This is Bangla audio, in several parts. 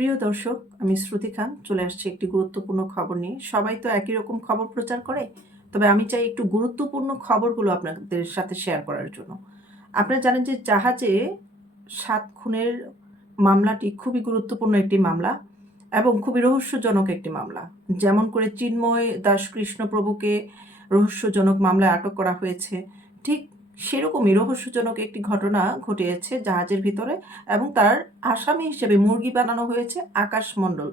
প্রিয় দর্শক, আমি শ্রুতি খান। চলে আসছি একটি গুরুত্বপূর্ণ খবর নিয়ে। সবাই তো একই রকম খবর প্রচার করে, তবে আমি চাই একটু গুরুত্বপূর্ণ খবরগুলো আপনাদের সাথে শেয়ার করার জন্য। আপনারা জানেন যে জাহাজে সাত খুনের মামলাটি খুবই গুরুত্বপূর্ণ একটি মামলা এবং খুবই রহস্যজনক একটি মামলা। যেমন করে চিন্ময় দাস কৃষ্ণপ্রভুকে রহস্যজনক মামলায় আটক করা হয়েছে। ঠিক সেরকমই রহস্যজনক একটি ঘটনা ঘটিয়েছে জাহাজের ভিতরে এবং তার আসামি হিসেবে মুরগি বানানো হয়েছে আকাশ মণ্ডল।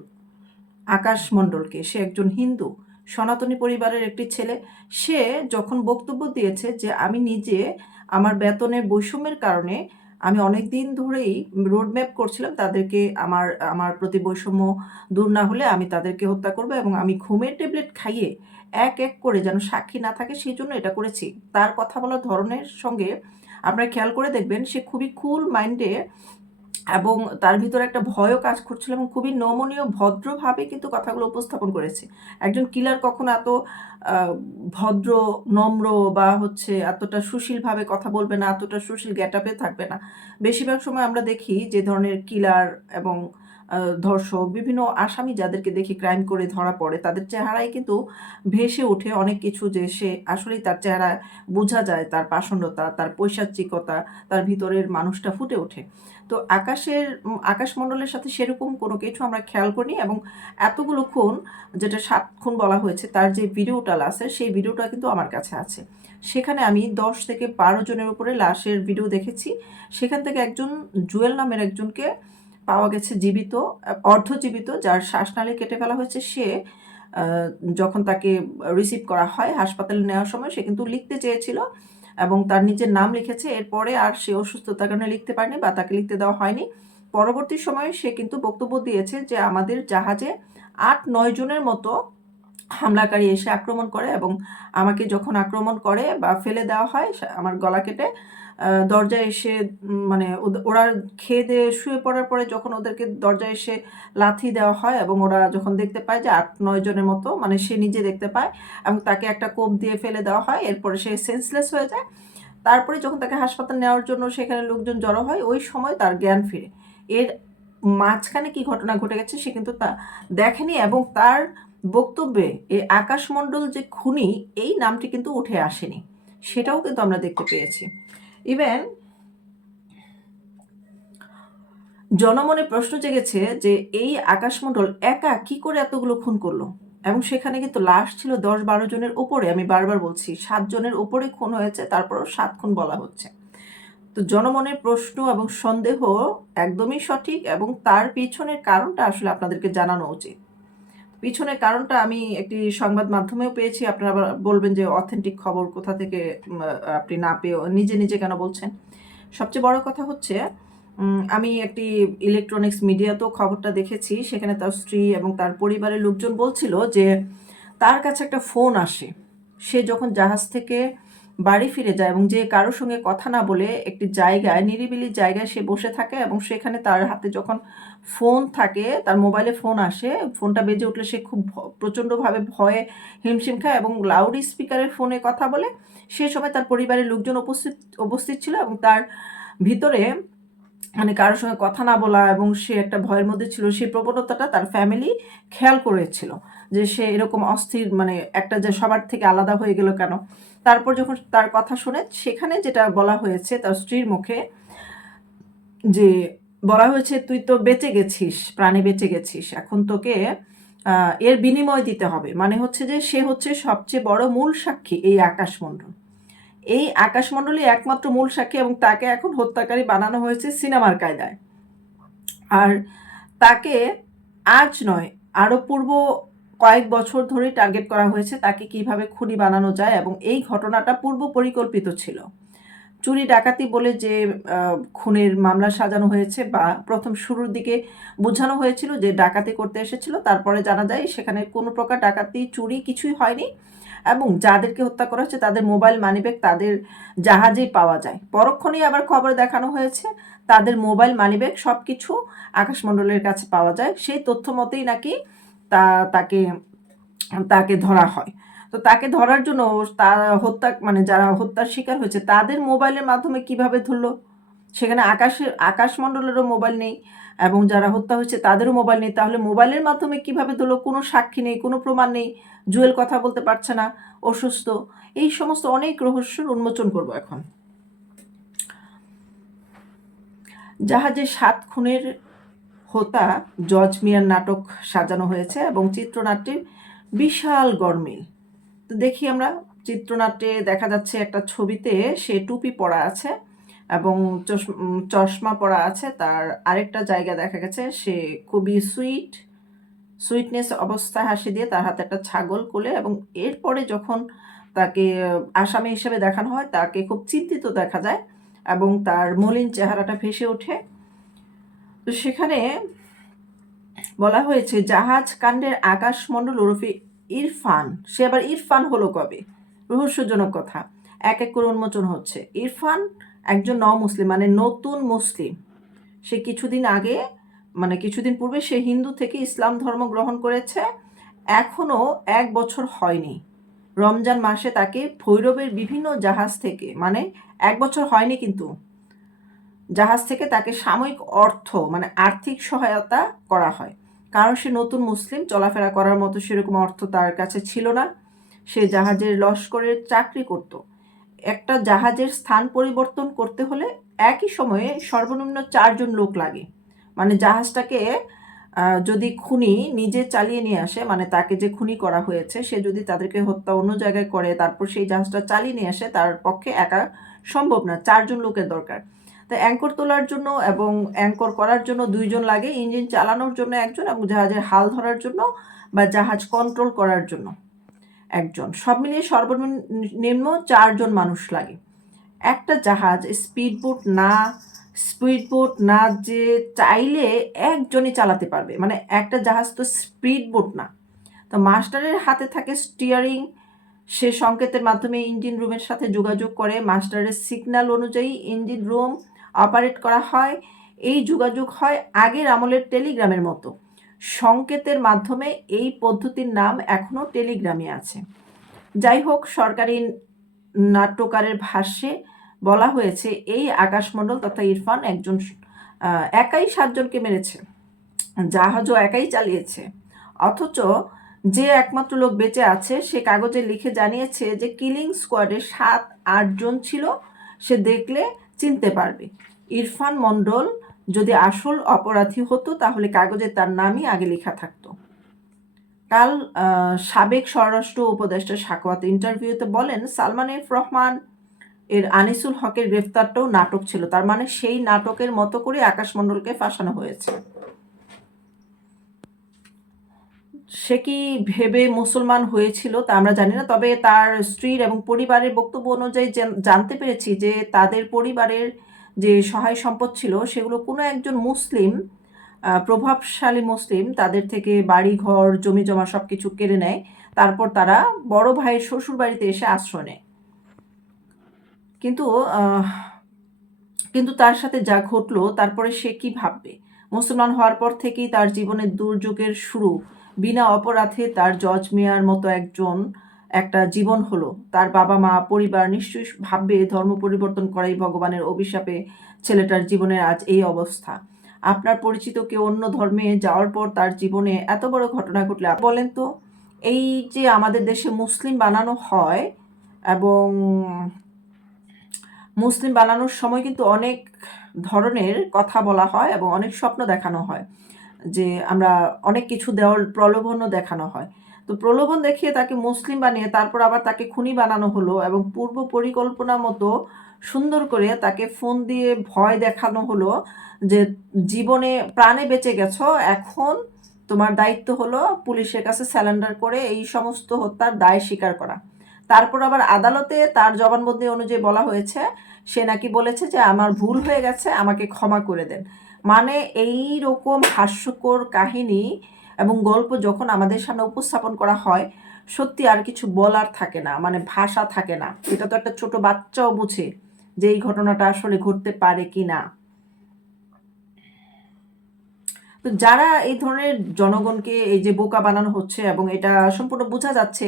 আকাশ মণ্ডলকে সে একজন হিন্দু, সনাতনী পরিবারের একটি ছেলে। সে যখন বক্তব্য দিয়েছে যে আমি নিজে আমার বেতনের বৈষম্যের কারণে আমি অনেক দিন ধরেই রোডম্যাপ করছিলাম, তাদেরকে আমার আমার প্রতি বৈষম্য দূর না হলে আমি তাদেরকে হত্যা করব এবং আমি ঘুমের ট্যাবলেট খাইয়ে এক এক করে যেন সাক্ষী না থাকে সেই জন্য এটা করেছি। তার কথা বলার ধরনের সঙ্গে আপনারা খেয়াল করে দেখবেন, সে খুবই কুল মাইন্ডে এবং তার ভিতরে একটা ভয়ও কাজ করছিল এবং খুবই নমনীয়, ভদ্রভাবে কিন্তু কথাগুলো উপস্থাপন করেছে। একজন কিলার কখনো এত ভদ্র, নম্র বা হচ্ছে এতটা সুশীলভাবে কথা বলবে না, এতটা সুশীল গেটআপে থাকবে না। বেশিরভাগ সময় আমরা দেখি যে ধরনের কিলার এবং ধর্ষক, বিভিন্ন আসামি যাদেরকে দেখি ক্রাইম করে ধরা পড়ে, তাদের চেহারায় কিন্তু ভেসে ওঠে অনেক কিছু যে সে আসলেই তার চেহারায় বোঝা যায়, তার পাষণ্ডতা তার পৈশাচিকতা, তার ভিতরের মানুষটা ফুটে ওঠে। তো আকাশের আকাশমণ্ডলের সাথে সেরকম কোনো কিছু আমরা খেয়াল করিনি এবং এতগুলো খুন, যেটা সাত খুন বলা হয়েছে, তার যে ভিডিওটা আছে, সেই ভিডিওটা কিন্তু আমার কাছে আছে। সেখানে আমি দশ থেকে বারো জনের উপরে লাশের ভিডিও দেখেছি। সেখান থেকে একজন জুয়েল নামের একজনকে পাওয়া গেছে জীবিত, অর্ধজীবিত, যার শ্বাসনালী কেটে ফেলা হয়েছে। সে যখন তাকে রিসিভ করা হয় হাসপাতালে নেওয়ার সময়, সে কিন্তু লিখতে চেয়েছিল এবং তার নিজের নাম লিখেছে। এরপরে আর সে অসুস্থতার কারণে লিখতে পারেনি বা তাকে লিখতে দেওয়া হয়নি। পরবর্তী সময়ে সে কিন্তু বক্তব্য দিয়েছে যে, আমাদের জাহাজে আট নয় জনের মতো হামলাকারী এসে আক্রমণ করে এবং আমাকে যখন আক্রমণ করে বা ফেলে দেওয়া হয় আমার গলা কেটে দরজায় এসে মানে ওরা খেয়ে দিয়ে শুয়ে পড়ার পরে যখন ওদেরকে দরজায় এসে লাথি দেওয়া হয় এবং ওরা যখন দেখতে পায় যে আট, নয় জনের মতো মানে সে নিজে দেখতে পায় এবং তাকে একটা কোপ দিয়ে ফেলে দেওয়া হয়, এরপরে সে সেন্সলেস হয়ে যায়। তারপরে যখন তাকে হাসপাতাল নেওয়ার জন্য সেখানে লোকজন জড়ো হয়, ওই সময় তার জ্ঞান ফিরে। এর মাঝখানে কি ঘটনা ঘটে গেছে সে কিন্তু তা দেখেনি এবং তার বক্তব্যে এই আকাশমণ্ডল যে খুনি, এই নামটি কিন্তু উঠে আসেনি। সেটাও কিন্তু আমরা দেখতে পেয়েছি। ইভেন জনমনে প্রশ্ন জেগেছে যে এই আকাশমণ্ডল একা কি করে এতগুলো খুন করল? এবং সেখানে কিন্তু লাশ ছিল দশ বারো জনের উপরে। আমি বারবার বলছি, সাত জনের উপরে খুন হয়েছে, তারপরও সাত খুন বলা হচ্ছে। তো জনমনের প্রশ্ন এবং সন্দেহ একদমই সঠিক এবং তার পিছনের কারণটা আসলে আপনাদেরকে জানানো উচিত। পিছনের কারণটা আমি একটি সংবাদ মাধ্যমেও পেয়েছি। আপনারা বলবেন যে অথেন্টিক খবর কোথা থেকে আপনি না পেয়েও নিজে নিজে কেন বলছেন? সবচেয়ে বড় কথা হচ্ছে আমি একটি ইলেকট্রনিক্স মিডিয়াতেও খবরটা দেখেছি। সেখানে তার স্ত্রী এবং তার পরিবারের লোকজন বলছিল যে, তার কাছে একটা ফোন আসে। সে যখন জাহাজ থেকে বাড়ি ফিরে যায় এবং যে কারোর সঙ্গে কথা না বলে একটি জায়গায়, নিরিবিলি জায়গায় সে বসে থাকে এবং সেখানে তার হাতে যখন ফোন থাকে, তার মোবাইলে ফোন আসে, ফোনটা বেজে উঠলে সে খুব প্রচণ্ডভাবে ভয়ে হিমশিম খায় এবং লাউড স্পিকারের ফোনে কথা বলে। সে সময় তার পরিবারের লোকজন উপস্থিত উপস্থিত ছিল এবং তার ভিতরে মানে কারোর সঙ্গে কথা না বলা এবং সে একটা ভয়ের মধ্যে ছিল, সেই প্রবণতাটা তার ফ্যামিলি খেয়াল করেছিল যে সে এরকম অস্থির মানে একটা যে সবার থেকে আলাদা হয়ে গেল কেন? তারপর যখন তার কথা শুনে সেখানে যেটা বলা হয়েছে তার স্ত্রীর মুখে যে বলা হয়েছে, তুই তো বেঁচে গেছিস, প্রাণে বেঁচে গেছিস, এখন তোকে এর বিনিময় দিতে হবে। মানে হচ্ছে যে সে হচ্ছে সবচেয়ে বড় মূল সাক্ষী এই আকাশমণ্ডল। এই আকাশমণ্ডলী একমাত্র মূল সাক্ষী এবং তাকে এখন হত্যাকারী বানানো হয়েছে সিনেমার কায়দায়। আর তাকে আজ নয়, আরও পূর্ব কয়েক বছর ধরে টার্গেট করা হয়েছে তাকে কীভাবে খুনি বানানো যায় এবং এই ঘটনাটা পূর্ব পরিকল্পিত ছিল। চুরি, ডাকাতি বলে যে খুনের মামলা সাজানো হয়েছে বা প্রথম শুরুর দিকে বোঝানো হয়েছিল যে, ডাকাতি করতে এসেছিল, তারপরে জানা যায় সেখানে কোনো প্রকার ডাকাতি, চুরি কিছুই হয়নি। এবং যাদেরকে হত্যা করা হয়েছে তাদের মোবাইল মানিব্যাগ তাদের জাহাজেই পাওয়া যায়। পরক্ষণেই আবার খবর দেখানো হয়েছে, তাদের মোবাইল মানিব্যাগ সব কিছু আকাশমণ্ডলের কাছে পাওয়া যায়। সেই তথ্য মতেই নাকি তা, তাকে তাকে ধরা হয়। তো তাকে ধরার জন্য তার হত্যা মানে যারা হত্যার শিকার হয়েছে, তাদের মোবাইলের মাধ্যমে কীভাবে ধরলো? সেখানে আকাশের আকাশমণ্ডলেরও মোবাইল নেই। এবং যারা হত্যা হয়েছে তাদেরও মোবাইল নেই। তাহলে মোবাইলের মাধ্যমে কীভাবে দিল? কোনো সাক্ষী নেই, কোনো প্রমাণ নেই। জুয়েল কথা বলতে পারছে না, অসুস্থ। এই সমস্ত অনেক রহস্যের উন্মোচন করব এখন। জাহাজে সাত খুনের হোতা, জজ মিয়ার নাটক সাজানো হয়েছে এবং চিত্রনাট্যে বিশাল গরমিল তো দেখি আমরা, চিত্রনাট্যে দেখা যাচ্ছে একটা ছবিতে সে টুপি পরা আছে। এবং চশ- চশমা পরা আছে, তার আরেকটা জায়গা দেখা গেছে, সে খুবই সুইট, সুইটনেস অবস্থায় হাসি দিয়ে তার হাতে একটা ছাগল কোলে এবং এরপরে যখন তাকে আসামি হিসেবে দেখানো হয়, তাকে খুব চিন্তিত দেখা যায় এবং তার মলিন চেহারাটা ভেসে ওঠে। তো সেখানে বলা হয়েছে, জাহাজ কাণ্ডের আকাশমণ্ডল ওরফে ইরফান। সে আবার ইরফান হলো কবে? রহস্যজনক কথা। এক এক করে উন্মোচন হচ্ছে। ইরফান একজন ন মুসলিম মানে নতুন মুসলিম। সে কিছুদিন আগে মানে কিছুদিন পূর্বে সে হিন্দু থেকে ইসলাম ধর্ম গ্রহণ করেছে, এখনও এক বছর হয়নি। রমজান মাসে তাকে ভৈরবের বিভিন্ন জাহাজ থেকে মানে এক বছর হয়নি কিন্তু, জাহাজ থেকে তাকে সাময়িক অর্থ মানে আর্থিক সহায়তা করা হয়। কারণ সে নতুন মুসলিম, চলাফেরা করার মতো সেরকম অর্থ তার কাছে ছিল না। সে জাহাজের লস্করের চাকরি করত। একটা জাহাজের স্থান পরিবর্তন করতে হলে একই সময়ে সর্বনিম্ন চারজন লোক লাগে। মানে জাহাজটাকে যদি খুনি নিজে চালিয়ে নিয়ে আসে মানে তাকে যে খুনি করা হয়েছে, সে যদি তাদেরকে হত্যা অন্য জায়গায় করে, তারপর সেই জাহাজটা চালিয়ে নিয়ে আসে, তার পক্ষে একা সম্ভব না, চারজন লোকের দরকার। তো অ্যাঙ্কর তোলার জন্য এবং অ্যাঙ্কর করার জন্য দুইজন লাগে, ইঞ্জিন চালানোর জন্য একজন এবং জাহাজের হাল ধরার জন্য বা জাহাজ কন্ট্রোল করার জন্য। একজন। সব মিলিয়ে সর্বনিম্ন চারজন মানুষ লাগে। একটা জাহাজ স্পিডবোট না স্পিডবোট না যে চাইলে একজনই চালাতে পারবে। মানে একটা জাহাজ তো স্পিডবোট না। তো মাস্টারের হাতে থাকে স্টিয়ারিং সে সংকেতের মাধ্যমে ইঞ্জিন রুমের সাথে যোগাযোগ করে। মাস্টারের সিগন্যাল অনুযায়ী ইঞ্জিন রুম অপারেট করা হয়। এই যোগাযোগ হয় আগের আমলের টেলিগ্রামের মতো। সংকেতের মাধ্যমে এই পদ্ধতির নাম এখনও টেলিগ্রামে আছে। যাই হোক সরকারি নাট্যকারের ভাষ্যে বলা হয়েছে, এই আকাশমণ্ডল তথা ইরফান একজন একাই সাতজনকে মেরেছে। জাহাজও একাই চালিয়েছে। অথচ যে একমাত্র লোক বেঁচে আছে, সে কাগজে লিখে জানিয়েছে যে কিলিং স্কোয়াডে সাত, আটজন ছিল, সে দেখলে চিনতে পারবে। ইরফান মণ্ডল যদি আসল অপরাধী হতো, তাহলে কাগজে তার নামই আগে লেখা থাকতো। কাল সাবেক স্বরাষ্ট্র উপদেষ্টা সাকওয়াত ইন্টারভিউতে বলেন, সালমান এফ রহমান এর আনিসুল হকের গ্রেফতারটাও নাটক ছিল। তার মানে সেই নাটকের মতো করে আকাশমণ্ডলকে ফাঁসানো হয়েছে। সে কি ভেবে মুসলমান হয়েছিল তা আমরা জানি না, তবে তার স্ত্রীর এবং পরিবারের বক্তব্য অনুযায়ী জানতে পেরেছি যে তাদের পরিবারের যে সহায় সম্পদ ছিল সেগুলো কোনো একজন মুসলিম প্রভাবশালী মুসলিম তাদের থেকে বাড়ি, ঘর, জমি জমা সব কিছু কেড়ে নেয়। তারপর তারা বড় ভাইয়ের শ্বশুর বাড়িতে এসে আশ্রয় নেয়। কিন্তু কিন্তু তার সাথে যা ঘটলো তারপরে সে কি ভাববে? মুসলমান হওয়ার পর থেকেই তার জীবনের দুর্যোগের শুরু। বিনা অপরাধে তার জজ মেয়ার মতো একজন একটা জীবন হলো। তার বাবা মা পরিবার নিশ্চয়ই ভাববে ধর্ম পরিবর্তন করাই ভগবানের অভিশাপে ছেলেটার জীবনের আজ এই অবস্থা। আপনার পরিচিত কেউ অন্য ধর্মে যাওয়ার পর তার জীবনে এত বড় ঘটনা ঘটলে বলেন তো, এই যে আমাদের দেশে মুসলিম বানানো হয় এবং মুসলিম বানানোর সময় কিন্তু অনেক ধরনের কথা বলা হয় এবং অনেক স্বপ্ন দেখানো হয়। যে আমরা অনেক কিছু দেওয়ার প্রলোভনও দেখানো হয়। তো প্রলোভন দেখিয়ে তাকে মুসলিম বানিয়ে তারপর আবার তাকে খুনি বানানো হলো এবং পূর্ব পরিকল্পনা মতো সুন্দর করে তাকে ফোন দিয়ে ভয় দেখানো হলো যে জীবনে প্রাণে বেঁচে গেছো, এখন তোমার দায়িত্ব হলো পুলিশের কাছে স্যালেন্ডার করে এই সমস্ত হত্যার দায় স্বীকার করা। তারপর আবার আদালতে তার জবানবন্দি অনুযায়ী বলা হয়েছে, সে নাকি বলেছে যে আমার ভুল হয়ে গেছে, আমাকে ক্ষমা করে দেন। মানে এই রকম হাস্যকর কাহিনী এবং গল্প যখন আমাদের সামনে উপস্থাপন করা হয়, সত্যি আর কিছু বলার থাকে না মানে ভাষা থাকে না। এটা তো একটা ছোট বাচ্চাও বুঝে যে এই ঘটনাটা আসলে ঘটতে পারে কি না। তো যারা এই ধরনের জনগণকে এই যে বোকা বানানো হচ্ছে এবং এটা সম্পূর্ণ বোঝা যাচ্ছে,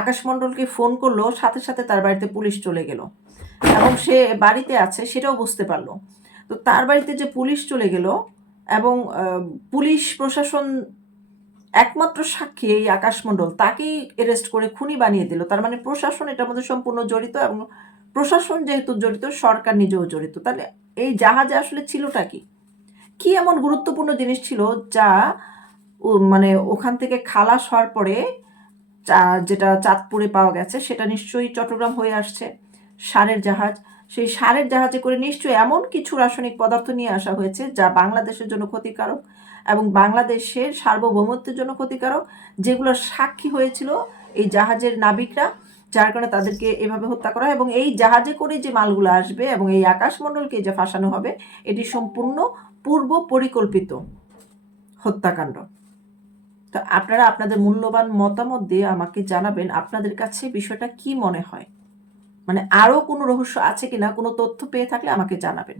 আকাশমণ্ডলকে ফোন করল, সাথে সাথে তার বাড়িতে পুলিশ চলে গেল। এবং সে বাড়িতে আছে, সেটাও বুঝতে পারল। তো তার বাড়িতে যে পুলিশ চলে গেল এবং পুলিশ প্রশাসন একমাত্র সাক্ষী এই আকাশমণ্ডল, তাকেই অ্যারেস্ট করে খুনি বানিয়ে দিল। তার মানে প্রশাসন এটার মধ্যে সম্পূর্ণ জড়িত এবং প্রশাসন যেহেতু জড়িত, সরকার নিজেও জড়িত। তাহলে এই জাহাজে আসলে ছিলটা কি? কি এমন গুরুত্বপূর্ণ জিনিস ছিল যা মানে ওখান থেকে খালাস হওয়ার পরে যেটা চাঁদপুরে পাওয়া গেছে, সেটা নিশ্চয়ই চট্টগ্রাম হয়ে আসছে, সারের জাহাজ। সেই সারের জাহাজে করে নিশ্চয়ই এমন কিছু রাসায়নিক পদার্থ নিয়ে আসা হয়েছে যা বাংলাদেশের জন্য ক্ষতিকারক। এবং বাংলাদেশের সার্বভৌমত্বের জন্য ক্ষতিকারক যেগুলোর সাক্ষী হয়েছিল এই জাহাজের নাবিকরা, যার কারণে তাদেরকে এভাবে হত্যা করা এবং এই জাহাজে করে যে মালগুলো আসবে এবং এই আকাশমণ্ডলকে যে ফাঁসানো হবে, এটি সম্পূর্ণ পূর্ব পরিকল্পিত হত্যাকাণ্ড। তো আপনারা আপনাদের মূল্যবান মতামত দিয়ে আমাকে জানাবেন, আপনাদের কাছে বিষয়টা কি মনে হয়? মানে আরও কোনো রহস্য আছে কিনা, কোনো তথ্য পেয়ে থাকলে আমাকে জানাবেন।